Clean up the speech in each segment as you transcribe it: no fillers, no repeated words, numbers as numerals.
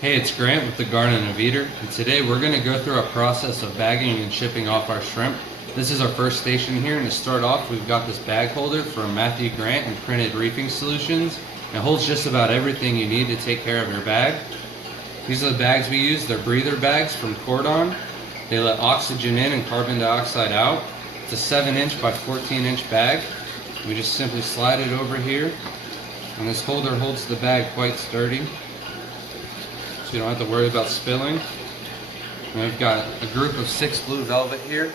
Hey, it's Grant with the Garden of Eater, and today we're going to go through a process of bagging and shipping off our shrimp. This is our first station here, and to start off we've got this bag holder from Matthew Grant and Printed Reefing Solutions. It holds just about everything you need to take care of your bag. These are the bags we use. They're breather bags from Cordon. They let oxygen in and carbon dioxide out. It's a 7-inch by 14-inch bag. We just simply slide it over here, and this holder holds the bag quite sturdy, so you don't have to worry about spilling. And we've got a group of 6 blue velvet here.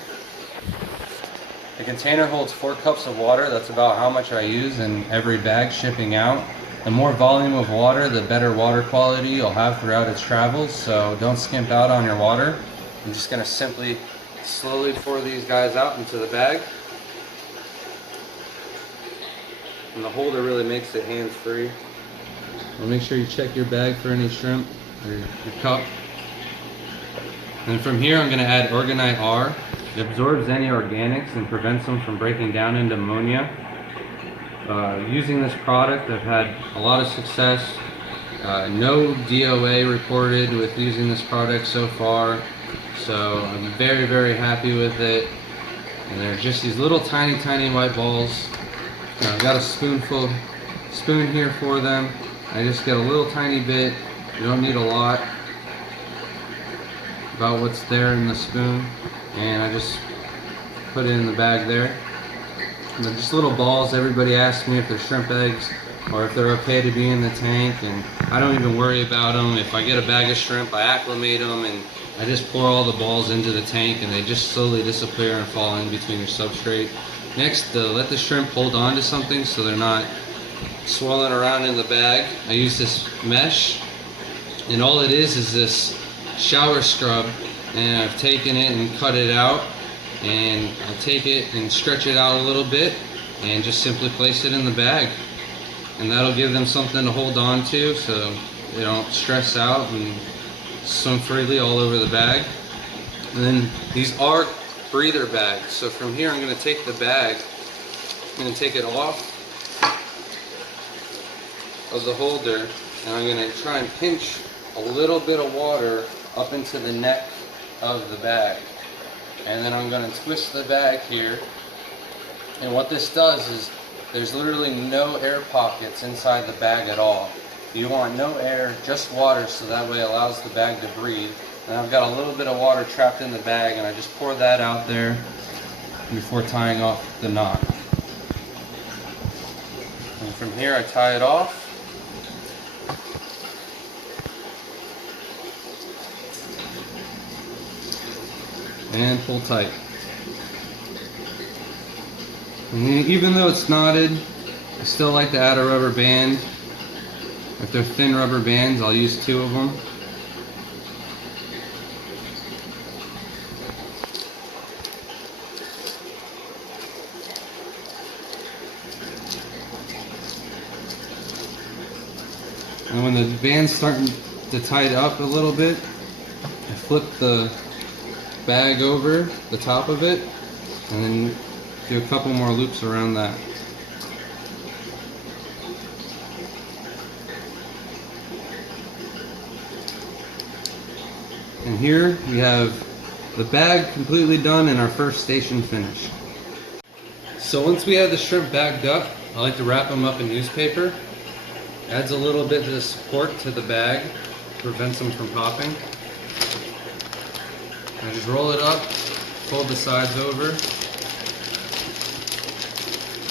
The container holds 4 cups of water. That's about how much I use in every bag shipping out. The more volume of water, the better water quality you'll have throughout its travels, so don't skimp out on your water. I'm just going to simply slowly pour these guys out into the bag. And the holder really makes it hands-free. Well, make sure you check your bag for any shrimp. Your cup. And from here I'm going to add OrganitR. It absorbs any organics and prevents them from breaking down into ammonia. Using this product I've had a lot of success. No DOA reported with using this product so far, so I'm very happy with it. And they're just these little tiny white balls. I've got a spoon here for them. I just get a little tiny bit. You don't need a lot, about what's there in the spoon, and I just put it in the bag there. And they're just little balls. Everybody asks me if they're shrimp eggs or if they're okay to be in the tank, and I don't even worry about them. If I get a bag of shrimp, I acclimate them and I just pour all the balls into the tank, and they just slowly disappear and fall in between your substrate. Next, let the shrimp hold on to something so they're not swirling around in the bag. I use this mesh. And all it is this shower scrub, and I've taken it and cut it out, and I'll take it and stretch it out a little bit and just simply place it in the bag, and that'll give them something to hold on to so they don't stress out and swim freely all over the bag. And then these are breather bags, so from here I'm going to take the bag, I'm going to take it off of the holder, and I'm going to try and pinch a little bit of water up into the neck of the bag, and then I'm going to twist the bag here. And what this does is there's literally no air pockets inside the bag at all. You want no air, just water, so that way it allows the bag to breathe. And I've got a little bit of water trapped in the bag, and I just pour that out there before tying off the knot. And from here I tie it off. And pull tight. And even though it's knotted, I still like to add a rubber band. If they're thin rubber bands, I'll use 2 of them. And when the band's starting to tighten up a little bit, I flip the bag over the top of it and then do a couple more loops around that. And here we have the bag completely done and our first station finished. So once we have the shrimp bagged up, I like to wrap them up in newspaper. Adds a little bit of support to the bag, prevents them from popping. I just roll it up, fold the sides over,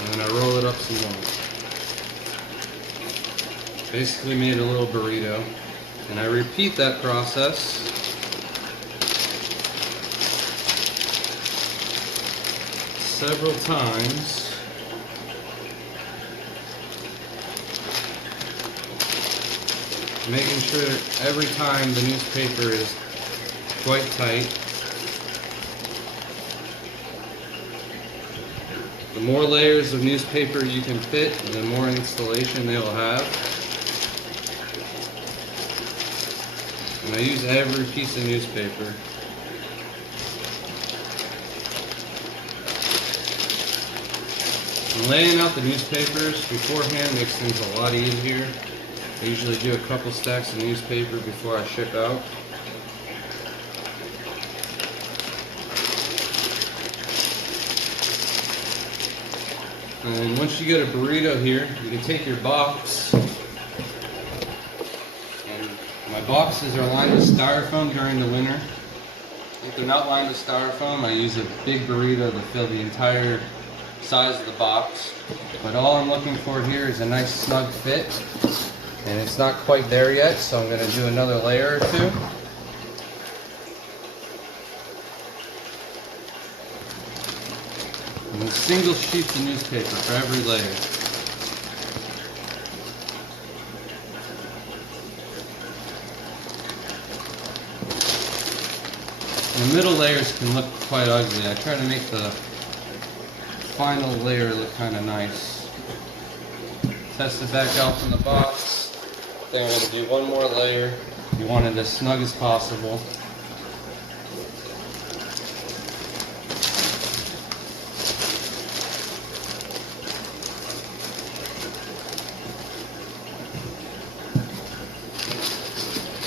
and then I roll it up some more. Basically made a little burrito, and I repeat that process several times, making sure every time the newspaper is quite tight. The more layers of newspaper you can fit, the more installation they'll have. And I use every piece of newspaper. And laying out the newspapers beforehand makes things a lot easier. I usually do a couple stacks of newspaper before I ship out. And once you get a burrito here, you can take your box, and my boxes are lined with styrofoam during the winter. If they're not lined with styrofoam, I use a big burrito to fill the entire size of the box. But all I'm looking for here is a nice snug fit, and it's not quite there yet, so I'm going to do another layer or two. And then single sheets of newspaper for every layer. And the middle layers can look quite ugly. I try to make the final layer look kind of nice. Test it back out from the box. Then I'm going to do one more layer. You want it as snug as possible.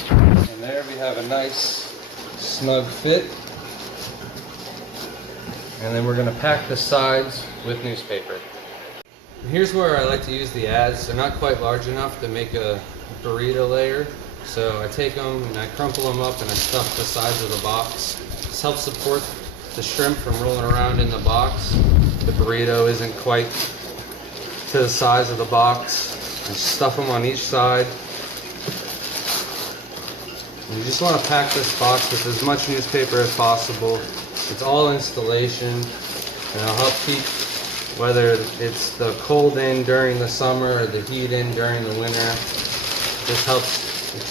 And there we have a nice snug fit. And then we're going to pack the sides with newspaper. Here's where I like to use the ads. They're not quite large enough to make a burrito layer, so I take them and I crumple them up and I stuff the sides of the box. This helps support the shrimp from rolling around in the box. The burrito isn't quite to the size of the box. I stuff them on each side. And you just want to pack this box with as much newspaper as possible. It's all installation, and it'll help keep, whether it's the cold in during the summer or the heat in during the winter, this helps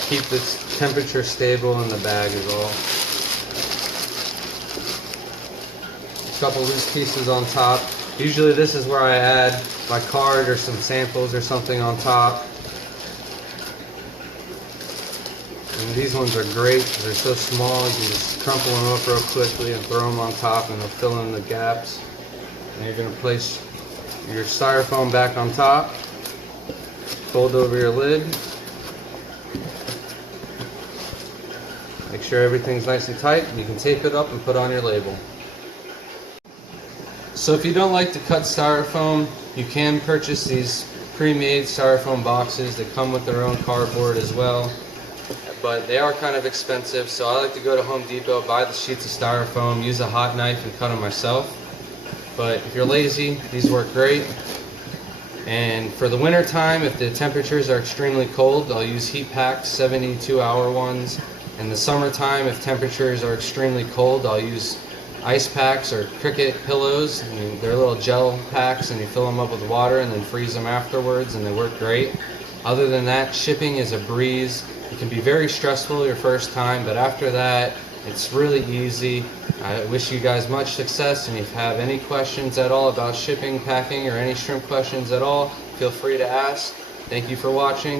keep the temperature stable in the bag as well. A couple loose pieces on top. Usually this is where I add my card or some samples or something on top. And these ones are great because they're so small. You can just crumple them up real quickly and throw them on top, and they'll fill in the gaps. And you're going to place your styrofoam back on top, fold over your lid, make sure everything's nice and tight, and you can tape it up and put on your label. So if you don't like to cut styrofoam, you can purchase these pre-made styrofoam boxes that come with their own cardboard as well. But they are kind of expensive, so I like to go to Home Depot, buy the sheets of styrofoam, use a hot knife and cut them myself. But if you're lazy, these work great. And for the winter time, if the temperatures are extremely cold, I'll use heat packed 72-hour ones. In the summertime, if temperatures are extremely cold, I'll use ice packs or cricket pillows. I mean, they're little gel packs, and you fill them up with water and then freeze them afterwards, and they work great. Other than that, shipping is a breeze. It can be very stressful your first time, but after that, it's really easy. I wish you guys much success, and if you have any questions at all about shipping, packing, or any shrimp questions at all, feel free to ask. Thank you for watching.